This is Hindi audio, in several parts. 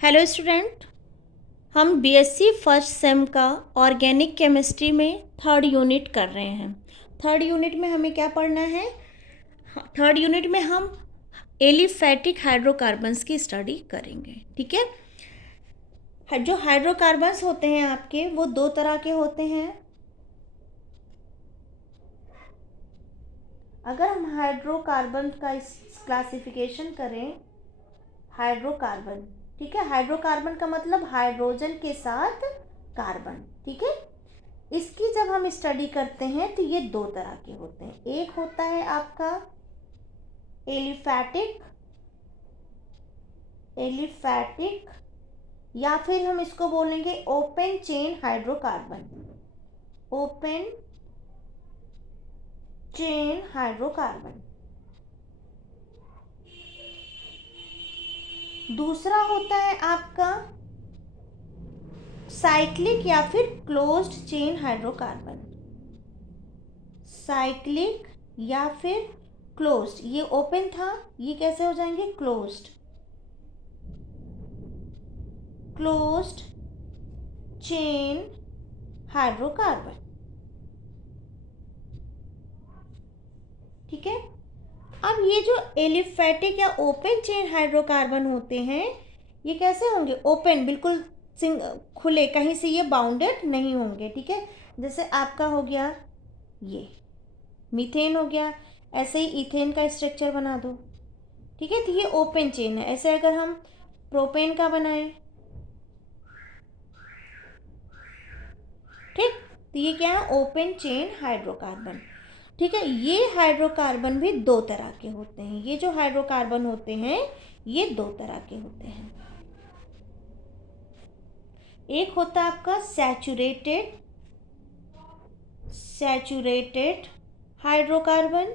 हेलो स्टूडेंट, हम बीएससी फर्स्ट सेम का ऑर्गेनिक केमिस्ट्री में थर्ड यूनिट कर रहे हैं। थर्ड यूनिट में हमें क्या पढ़ना है? थर्ड यूनिट में हम एलिफैटिक हाइड्रोकार्बन्स की स्टडी करेंगे। ठीक है, जो हाइड्रोकार्बन्स होते हैं आपके वो दो तरह के होते हैं। अगर हम हाइड्रोकार्बन का इस क्लासिफिकेशन करें, हाइड्रोकार्बन, ठीक है, हाइड्रोकार्बन का मतलब हाइड्रोजन के साथ कार्बन। ठीक है, इसकी जब हम स्टडी करते हैं तो ये दो तरह के होते हैं। एक होता है आपका एलिफैटिक, या फिर हम इसको बोलेंगे open chain hydrocarbon, open chain hydrocarbon. दूसरा होता है आपका साइक्लिक या फिर क्लोज्ड चेन हाइड्रोकार्बन, साइक्लिक या फिर क्लोज्ड। ये ओपन था, ये कैसे हो जाएंगे? Closed, closed chain hydrocarbon. ठीक है, अब ये जो एलिफैटिक या ओपन चेन हाइड्रोकार्बन होते हैं, ये कैसे होंगे? ओपन, बिल्कुल खुले, कहीं से ये बाउंडेड नहीं होंगे। ठीक है, जैसे आपका हो गया ये मीथेन हो गया, ऐसे ही इथेन का स्ट्रक्चर बना दो। ठीक है, तो ये ओपन चेन है। ऐसे अगर हम प्रोपेन का बनाएं, ठीक, तो ये क्या है? Open chain hydrocarbon. ठीक है, ये हाइड्रोकार्बन भी दो तरह के होते हैं। ये जो हाइड्रोकार्बन होते हैं ये दो तरह के होते हैं। एक होता है आपका सैचुरेटेड, सैचुरेटेड हाइड्रोकार्बन,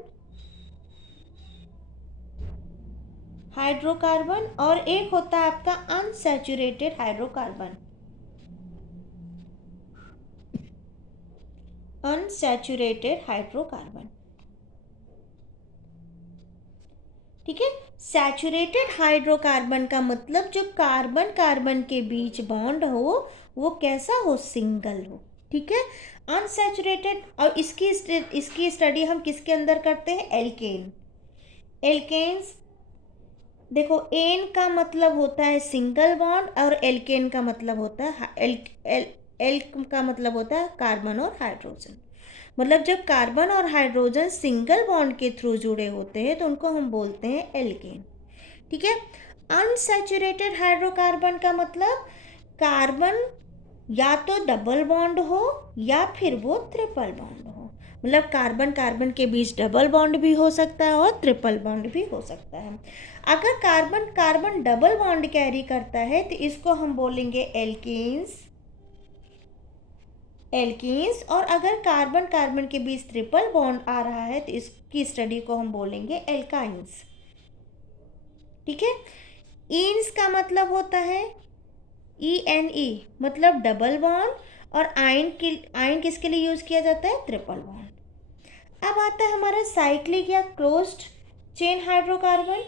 हाइड्रोकार्बन, और एक होता है आपका अनसैचुरेटेड हाइड्रोकार्बन, अनसैचुरेटेड हाइड्रोकार्बन। ठीक है, सैचुरेटेड हाइड्रोकार्बन का मतलब जो कार्बन कार्बन के बीच बॉन्ड हो वो कैसा हो? सिंगल हो। ठीक है, अनसैचुरेटेड, और इसकी स्टडी हम किसके अंदर करते हैं? Alkene, alkanes. देखो, एन का मतलब होता है सिंगल बॉन्ड और एल्केन का मतलब होता है एल का मतलब होता है कार्बन और हाइड्रोजन। मतलब जब कार्बन और हाइड्रोजन सिंगल बॉन्ड के थ्रू जुड़े होते हैं तो उनको हम बोलते हैं एल्केन। ठीक है, अनसैचुरेटेड हाइड्रोकार्बन का मतलब कार्बन या तो डबल बॉन्ड हो या फिर वो ट्रिपल बॉन्ड हो। मतलब कार्बन कार्बन के बीच डबल बॉन्ड भी हो सकता है और ट्रिपल बॉन्ड भी हो सकता है। अगर carbon carbon double bond carry करता है तो इसको हम बोलेंगे एल्केन्स, एल्कीन्स। और अगर कार्बन कार्बन के बीच ट्रिपल बॉन्ड आ रहा है तो इसकी स्टडी को हम बोलेंगे एल्काइंस। ठीक है, ईन्स का मतलब होता है ENE, मतलब डबल बॉन्ड, और आयन किसके लिए यूज किया जाता है? Triple bond. अब आता है हमारा साइक्लिक या क्लोज्ड चेन हाइड्रोकार्बन।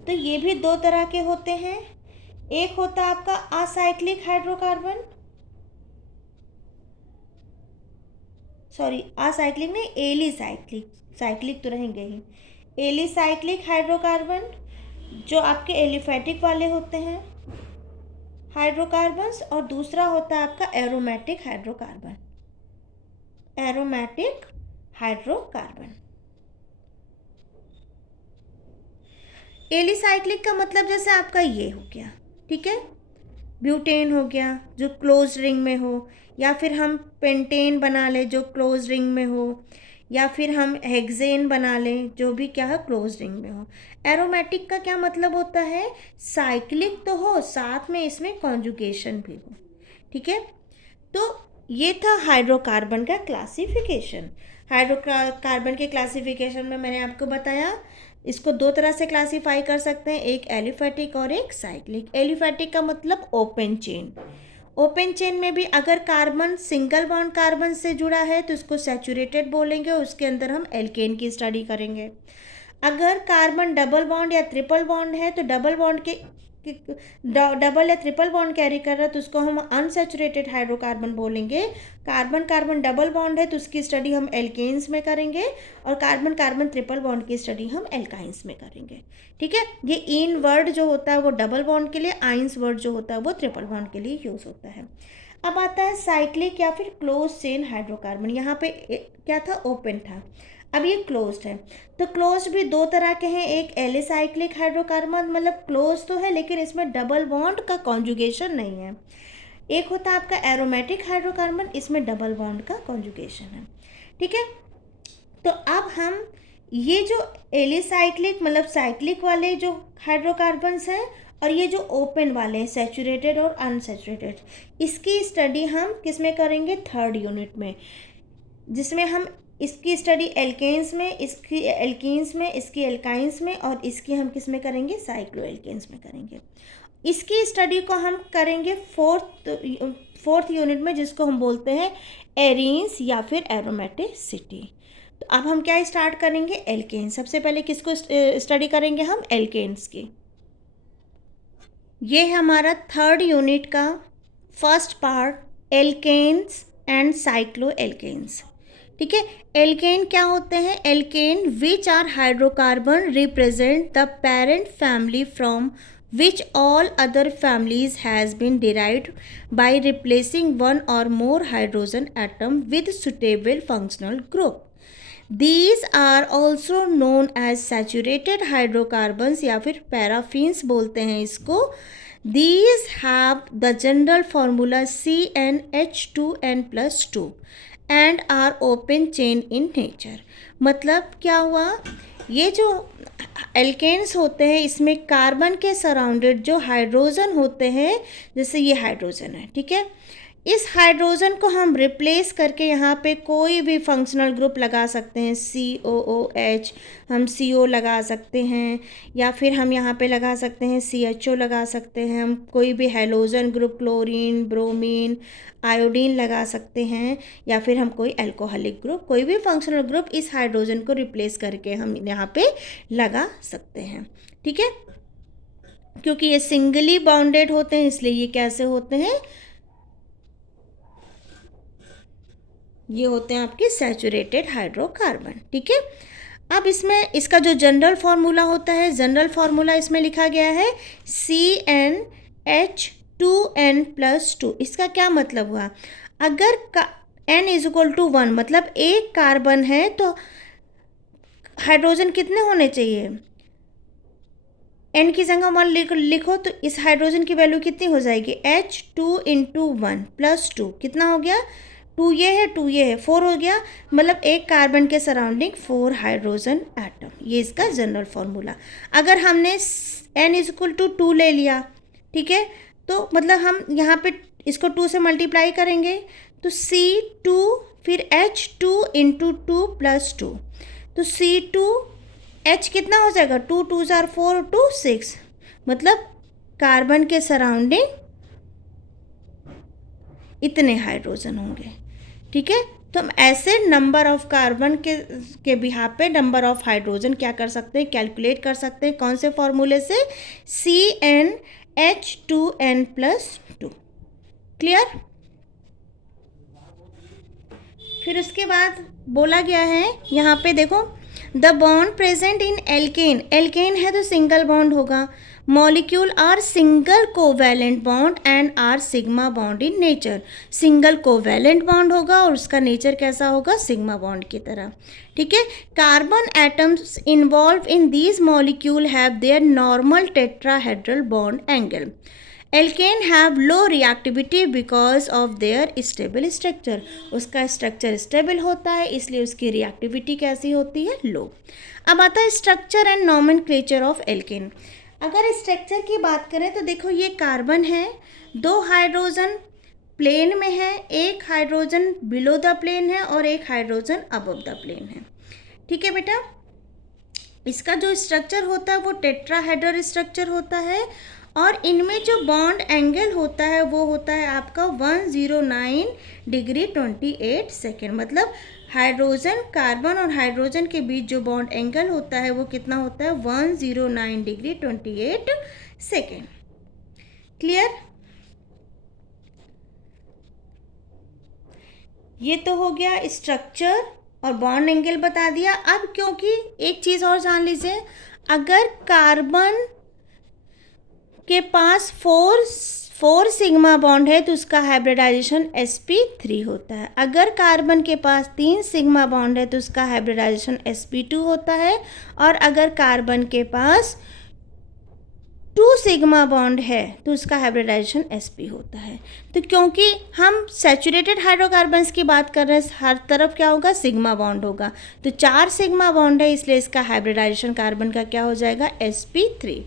तो ये भी दो तरह के होते हैं। एक होता है आपका असाइक्लिक हाइड्रोकार्बन, सॉरी असाइक्लिक नहीं, एलिसाइक्लिक, साइक्लिक तो रहेंगे ही। एलिसाइक्लिक हाइड्रोकार्बन जो आपके एलिफैटिक वाले होते हैं हाइड्रोकार्बन्स, और दूसरा होता है आपका aromatic hydrocarbon, aromatic hydrocarbon. Alicyclic का मतलब जैसे आपका ये हो गया, ठीक है, ब्यूटेन हो गया जो क्लोज रिंग में हो, या फिर हम पेंटेन बना लें जो क्लोज रिंग में हो, या फिर हम हेक्सेन बना लें जो भी क्या है? क्लोज रिंग में हो। एरोमेटिक का क्या मतलब होता है? साइक्लिक तो हो, साथ में इसमें कॉन्जुगेशन भी हो। ठीक है, तो ये था हाइड्रोकार्बन का क्लासिफिकेशन। हाइड्रोकार्बन के क्लासिफिकेशन में मैंने आपको बताया इसको दो तरह से क्लासिफाई कर सकते हैं, एक एलिफैटिक और एक साइक्लिक। एलिफैटिक का मतलब ओपन चेन, ओपन चेन में भी अगर कार्बन सिंगल बॉन्ड कार्बन से जुड़ा है तो उसको सैचुरेटेड बोलेंगे और उसके अंदर हम एल्केन की स्टडी करेंगे। अगर कार्बन डबल बॉन्ड या ट्रिपल बॉन्ड है तो डबल बॉन्ड के डबल या ट्रिपल बॉन्ड कैरी कर रहा है तो उसको हम अनसैचुरेटेड हाइड्रोकार्बन बोलेंगे। कार्बन कार्बन डबल बॉन्ड है तो उसकी स्टडी हम एल्केन्स में करेंगे, और कार्बन कार्बन ट्रिपल बॉन्ड की स्टडी हम एल्काइंस में करेंगे। ठीक है, ये इन वर्ड जो होता है वो डबल बॉन्ड के लिए, आइंस वर्ड जो होता है वो ट्रिपल बॉन्ड के लिए यूज़ होता है। अब आता है साइक्लिक या फिर क्लोज चेन हाइड्रोकार्बन। यहाँ पे क्या था, ओपन था, अब ये क्लोज्ड है। तो क्लोज भी दो तरह के हैं, एक एलिसाइक्लिक हाइड्रोकार्बन, मतलब क्लोज तो है लेकिन इसमें डबल बॉन्ड का कॉन्जुगेशन नहीं है। एक होता है आपका एरोमेटिक हाइड्रोकार्बन, इसमें डबल बॉन्ड का कॉन्जुगेशन है। ठीक है, तो अब हम ये जो एलिसाइक्लिक मतलब साइक्लिक वाले जो हाइड्रोकार्बन्स हैं और ये जो ओपन वाले हैं सैचुरेटेड और अनसैचुरेटेड, इसकी स्टडी हम किस में करेंगे, थर्ड यूनिट में, जिसमें हम इसकी स्टडी एल्केन्स में, इसकी एल्कीन्स में, इसकी एल्काइंस में, और इसकी हम किस में करेंगे, साइक्लो एल्केन्स में करेंगे। इसकी स्टडी को हम करेंगे फोर्थ यूनिट में, जिसको हम बोलते हैं एरीन्स या फिर एरोमेटिसिटी। तो अब हम क्या स्टार्ट करेंगे, एल्केन्स। सबसे पहले किसको स्टडी करेंगे हम, एल्केन्स की। ये है हमारा थर्ड यूनिट का first part, alkanes and cyclo alkanes. ठीक है, एल्केन क्या होते हैं, alkane which are hydrocarbon represent the parent family from which all other families has been derived by replacing one or more hydrogen atom with suitable functional group. These are also known as saturated hydrocarbons या फिर पैराफिन्स बोलते हैं इसको। These have the general formula CnH2n+2 and are open chain in nature। मतलब क्या हुआ, ये जो एल्केन्स होते हैं इसमें कार्बन के सराउंडेड जो हाइड्रोजन होते हैं, जैसे ये हाइड्रोजन है, ठीक है, इस हाइड्रोजन को हम रिप्लेस करके यहाँ पे कोई भी फंक्शनल ग्रुप लगा सकते हैं, COOH, हम CO लगा सकते हैं, या फिर हम यहाँ पे लगा सकते हैं CHO लगा सकते हैं, हम कोई भी halogen group, chlorine, bromine, iodine लगा सकते हैं, या फिर हम कोई अल्कोहलिक ग्रुप, कोई भी फंक्शनल ग्रुप इस हाइड्रोजन को रिप्लेस करके हम यहाँ पे लगा सकते हैं। ठीक है, क्योंकि ये सिंगली बाउंडेड होते हैं इसलिए ये कैसे होते हैं, ये होते हैं आपके सैचुरेटेड हाइड्रोकार्बन। ठीक है, अब इसमें इसका जो जनरल फार्मूला होता है, जनरल फार्मूला इसमें लिखा गया है CnH2n+2। इसका क्या मतलब हुआ, अगर n=1 मतलब एक कार्बन है तो हाइड्रोजन कितने होने चाहिए, n की जगह 1 लिखो तो इस हाइड्रोजन की वैल्यू कितनी हो जाएगी, H2 × 1 + 2 कितना हो गया, 2 ये है 2 ये है 4 हो गया, मतलब एक कार्बन के सराउंडिंग 4 हाइड्रोजन एटम। ये इसका जनरल फार्मूला। अगर हमने n=2 ले लिया, ठीक है, तो मतलब हम यहाँ पे इसको 2 से मल्टीप्लाई करेंगे तो C2 फिर H2 × 2 + 2, तो C2H कितना हो जाएगा, 2 2 4 2 6, मतलब कार्बन के सराउंडिंग इतने हाइड्रोजन होंगे। ठीक है, तो हम ऐसे नंबर ऑफ कार्बन के बिहाफ पे नंबर ऑफ हाइड्रोजन क्या कर सकते हैं, कैलकुलेट कर सकते हैं, कौन से फॉर्मूले से, CnH2n+2। क्लियर। फिर उसके बाद बोला गया है यहाँ पे देखो, the bond present in alkane, alkane है तो सिंगल बॉन्ड होगा, molecule are single covalent bond and are sigma bond in nature, single covalent bond होगा और उसका नेचर कैसा होगा, सिग्मा बॉन्ड की तरह। ठीक है, carbon atoms involve in these molecule have their normal tetrahedral bond angle. Alkane have low reactivity because of their stable structure, उसका स्ट्रक्चर स्टेबल होता है इसलिए उसकी रिएक्टिविटी कैसी होती है, लो। अब आता है structure and nomenclature of alkene. अगर स्ट्रक्चर की बात करें तो देखो ये कार्बन है, 2 हाइड्रोजन प्लेन में है, एक हाइड्रोजन बिलो द प्लेन है और एक हाइड्रोजन अबव द प्लेन है। ठीक है बेटा, इसका जो स्ट्रक्चर होता है वो टेट्राहेड्रल स्ट्रक्चर होता है और इनमें जो बॉन्ड एंगल होता है वो होता है आपका 109 डिग्री 28 सेकेंड, मतलब हाइड्रोजन, कार्बन और हाइड्रोजन के बीच जो बॉन्ड एंगल होता है वो कितना होता है? 109 डिग्री 28 सेकेंड। क्लियर? ये तो हो गया स्ट्रक्चर और बॉन्ड एंगल बता दिया। अब क्योंकि एक चीज़ और जान लीजिए, अगर कार्बन के पास फोर सिग्मा बॉन्ड है तो उसका हाइब्रिडाइजेशन sp3 होता है। अगर कार्बन के पास 3 सिग्मा बॉन्ड है तो उसका हाइब्रिडाइजेशन sp2 होता है। और अगर कार्बन के पास 2 सिग्मा बॉन्ड है तो उसका हाइब्रिडाइजेशन sp होता है। तो क्योंकि हम सैचुरेटेड हाइड्रोकार्बन्स की बात कर रहे हैं, हर तरफ क्या होगा? सिग्मा बॉन्ड होगा। तो 4 सिग्मा बॉन्ड है, इसलिए इसका हाइब्रिडाइजेशन कार्बन का क्या हो जाएगा? sp3।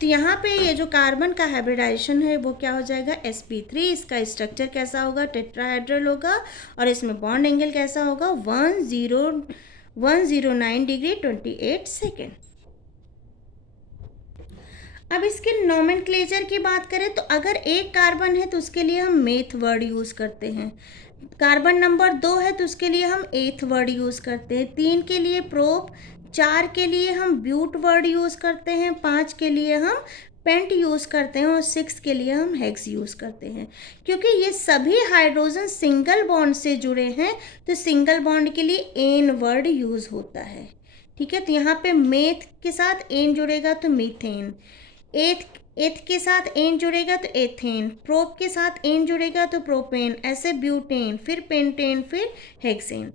तो यहाँ पे ये जो कार्बन का हाइब्रिडाइजेशन है वो क्या हो जाएगा? sp3। इसका स्ट्रक्चर कैसा होगा? टेट्राहेड्रल होगा। और इसमें बॉन्ड एंगल कैसा होगा? 109 डिग्री 28 सेकेंड। अब इसके नोमेनक्लेचर की बात करें तो अगर एक कार्बन है तो उसके लिए हम मेथ वर्ड यूज़ करते हैं। कार्बन नंबर 2 है तो उसके लिए हम एथ वर्ड यूज़ करते हैं। 3 के लिए प्रोप, 4 के लिए हम ब्यूट वर्ड यूज़ करते हैं, 5 के लिए हम पेंट यूज़ करते हैं और 6 के लिए हम हेक्स यूज़ करते हैं। क्योंकि ये सभी हाइड्रोजन सिंगल बॉन्ड से जुड़े हैं तो सिंगल बॉन्ड के लिए एन वर्ड यूज़ होता है। ठीक है, तो यहाँ पे मेथ के साथ एन जुड़ेगा तो मीथेन, एथ के साथ एन जुड़ेगा तो एथेन, प्रोप के साथ एन जुड़ेगा तो प्रोपेन, ऐसे ब्यूटेन, फिर पेंटेन, फिर हेक्सेन।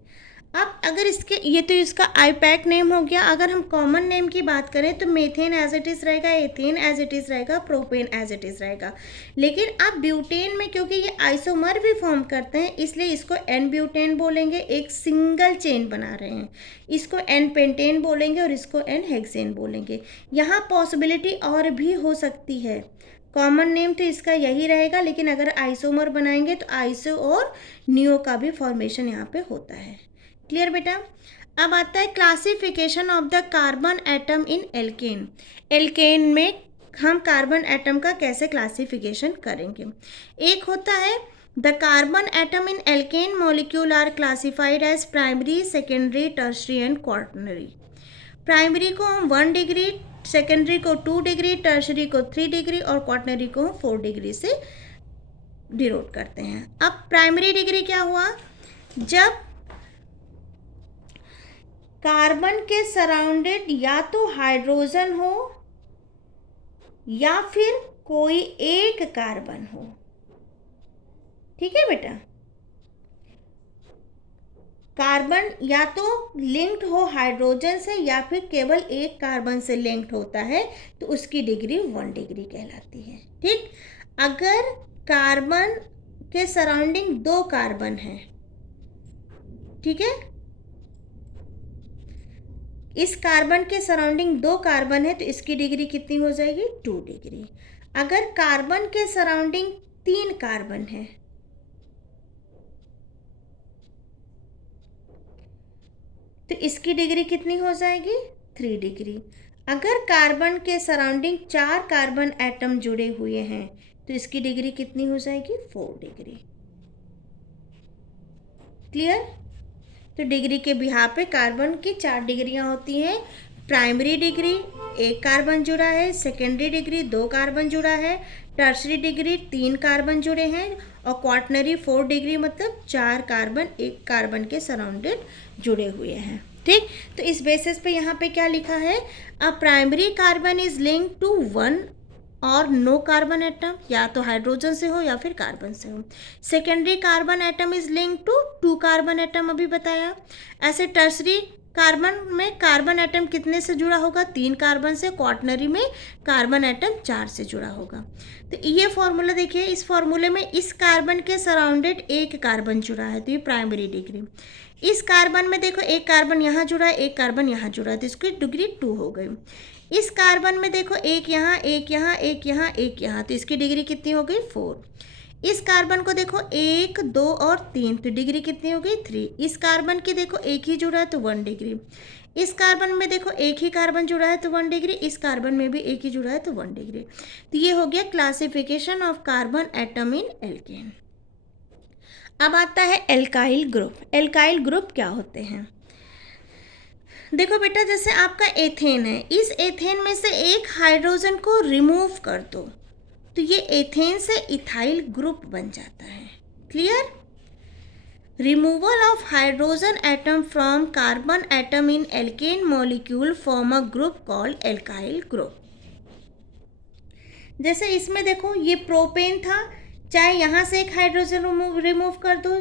अब अगर इसके ये तो इसका आईपैक नेम हो गया। अगर हम कॉमन नेम की बात करें तो मेथेन एज इट इज़ रहेगा, एथेन एज इट इज़ रहेगा, प्रोपेन एज इट इज़ रहेगा। लेकिन अब ब्यूटेन में क्योंकि ये आइसोमर भी फॉर्म करते हैं इसलिए इसको एन ब्यूटेन बोलेंगे, एक सिंगल चेन बना रहे हैं। इसको एन पेंटेन बोलेंगे और इसको एन हेक्सेन बोलेंगे। यहाँ पॉसिबिलिटी और भी हो सकती है। कॉमन नेम तो इसका यही रहेगा, लेकिन अगर आइसोमर बनाएंगे तो आइसो और नियो का भी फॉर्मेशन यहाँ पे होता है। क्लियर बेटा? अब आता है classification of the carbon atom in alkane. Alkane में हम कार्बन एटम का कैसे क्लासिफिकेशन करेंगे? एक होता है the carbon atom in alkane molecule are classified as primary, secondary, tertiary and quaternary. Primary को हम 1 डिग्री, सेकेंडरी को 2 डिग्री, टर्शरी को 3 डिग्री और क्वार्टनरी को हम 4 डिग्री से डिनोट करते हैं। अब प्राइमरी डिग्री क्या हुआ? जब कार्बन के सराउंडेड या तो हाइड्रोजन हो या फिर कोई एक कार्बन हो। ठीक है बेटा? कार्बन या तो लिंक्ड हो हाइड्रोजन से या फिर केवल एक कार्बन से लिंक्ड होता है तो उसकी डिग्री 1 डिग्री कहलाती है। ठीक? अगर कार्बन के सराउंडिंग 2 कार्बन है, ठीक है, इस कार्बन के सराउंडिंग 2 कार्बन है तो इसकी डिग्री कितनी हो जाएगी? 2 डिग्री। अगर कार्बन के सराउंडिंग 3 कार्बन है तो इसकी डिग्री कितनी हो जाएगी? 3 डिग्री। अगर कार्बन के सराउंडिंग 4 कार्बन एटम जुड़े हुए हैं तो इसकी डिग्री कितनी हो जाएगी? 4 डिग्री। क्लियर? तो डिग्री के बिहार पे कार्बन की 4 डिग्रियां होती हैं। प्राइमरी डिग्री 1 कार्बन जुड़ा है, सेकेंडरी डिग्री 2 कार्बन जुड़ा है, टर्शरी डिग्री 3 कार्बन जुड़े हैं और क्वार्टनरी 4 डिग्री मतलब 4 कार्बन 1 कार्बन के सराउंडेड जुड़े हुए हैं। ठीक? तो इस बेसिस पे यहाँ पे क्या लिखा है? A primary carbon is link to 1 और नो कार्बन एटम, या तो हाइड्रोजन से हो या फिर कार्बन से हो। Secondary carbon atom is link to 2 carbon atom, अभी बताया। ऐसे टर्सरी कार्बन में कार्बन एटम कितने से जुड़ा होगा? 3 कार्बन से। क्वार्टनरी में कार्बन एटम 4 से जुड़ा होगा। तो ये फॉर्मूला देखिए, इस फॉर्मूले में इस कार्बन के सराउंडेड 1 कार्बन जुड़ा है तो ये प्राइमरी डिग्री। इस कार्बन में देखो 1 कार्बन यहाँ जुड़ा है, 1 कार्बन यहाँ जुड़ा है तो इसकी डिग्री 2 हो गई। इस कार्बन में देखो 1 यहाँ, 1 यहाँ, 1 यहाँ, 1 यहाँ तो इसकी डिग्री कितनी हो गई? 4। इस कार्बन को देखो 1, 2 और 3 तो डिग्री कितनी हो गई? 3। इस कार्बन की देखो एक ही जुड़ा है तो 1 डिग्री। इस कार्बन में देखो एक ही कार्बन जुड़ा है तो 1 डिग्री। इस कार्बन में भी एक ही जुड़ा है तो 1 डिग्री। तो ये हो गया classification of carbon atom in alkane. अब आता है एल्काइल ग्रुप। एल्काइल ग्रुप क्या होते हैं? देखो बेटा, जैसे आपका एथेन है, इस एथेन में से एक हाइड्रोजन को रिमूव कर दो तो ये एथेन से इथाइल ग्रुप बन जाता है। Clear? Removal of hydrogen atom from carbon atom in alkane molecule form a group called alkyl group. जैसे इसमें देखो, ये प्रोपेन था, चाहे यहाँ से एक हाइड्रोजन रिमूव कर दो,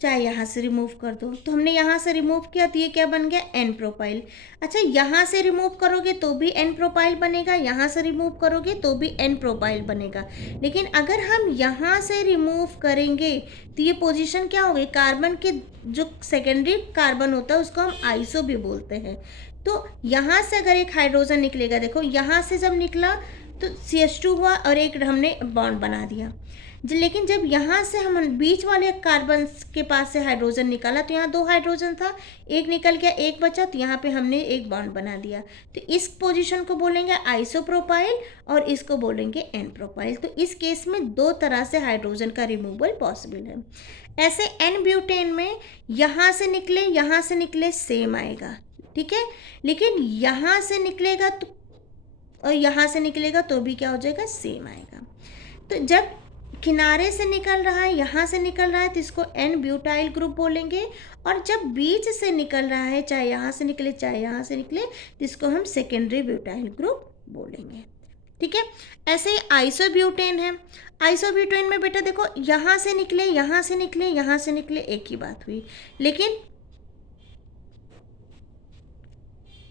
चाहे यहाँ से रिमूव कर दो, तो हमने यहाँ से रिमूव किया तो ये क्या बन गया? N propyl. अच्छा, यहाँ से रिमूव करोगे तो भी एन प्रोपाइल बनेगा, यहाँ से रिमूव करोगे तो भी एन प्रोपाइल बनेगा। लेकिन अगर हम यहाँ से रिमूव करेंगे तो ये पोजीशन क्या होगी? कार्बन के जो सेकेंडरी कार्बन होता है उसको हम आइसो भी बोलते हैं। तो यहाँ से अगर एक हाइड्रोजन निकलेगा, देखो यहाँ से जब निकला तो CH2 हुआ और एक हमने बॉन्ड बना दिया। लेकिन जब यहाँ से हम बीच वाले कार्बन के पास से हाइड्रोजन निकाला तो यहाँ 2 हाइड्रोजन था, एक निकल गया, एक बचा, तो यहाँ पे हमने एक बॉन्ड बना दिया। तो इस पोजीशन को बोलेंगे आइसोप्रोपाइल और इसको बोलेंगे एन प्रोपाइल। तो इस केस में 2 तरह से हाइड्रोजन का रिमूवल पॉसिबल है। ऐसे एन ब्यूटेन में यहाँ से निकले सेम आएगा, ठीक है। लेकिन यहाँ से निकलेगा तो और यहाँ से निकलेगा तो भी क्या हो जाएगा? सेम आएगा। तो जब किनारे से निकल रहा है, यहाँ से निकल रहा है, तो इसको एन ब्यूटाइल ग्रुप बोलेंगे। और जब बीच से निकल रहा है, चाहे यहाँ से निकले चाहे यहाँ से निकले, तो इसको हम सेकेंडरी ब्यूटाइल ग्रुप बोलेंगे, ठीक है। ऐसे ही आइसोब्यूटेन है। आइसोब्यूटेन में बेटा देखो, यहाँ से निकले यहाँ से निकले यहाँ से निकले, एक ही बात हुई। लेकिन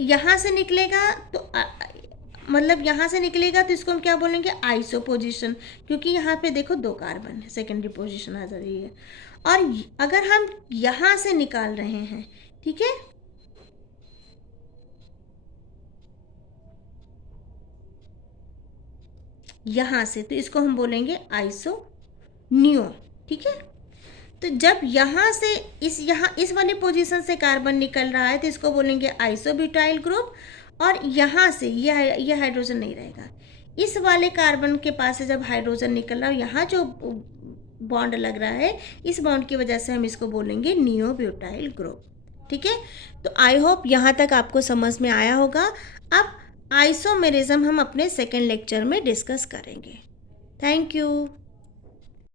यहाँ से निकलेगा तो मतलब यहाँ से निकलेगा तो इसको हम क्या बोलेंगे? आइसो पोजिशन, क्योंकि यहाँ पे देखो 2 कार्बन है, सेकेंडरी पोजीशन आ जा रही है। और अगर हम यहाँ से निकाल रहे हैं, ठीक है, यहाँ से, तो इसको हम बोलेंगे आइसो न्यू, ठीक है। तो जब यहाँ से इस वाले पोजीशन से कार्बन निकल रहा है तो इसको बोलेंगे आइसोब्यूटाइल ग्रुप। और यहाँ से ये हाइड्रोजन नहीं रहेगा, इस वाले कार्बन के पास से जब हाइड्रोजन निकल रहा है, यहाँ जो बॉन्ड लग रहा है, इस बॉन्ड की वजह से हम इसको बोलेंगे नियोब्यूटाइल ग्रुप, ठीक है। तो आई होप यहाँ तक आपको समझ में आया होगा। अब आइसोमेरिज्म हम अपने सेकेंड लेक्चर में डिस्कस करेंगे। Thank you.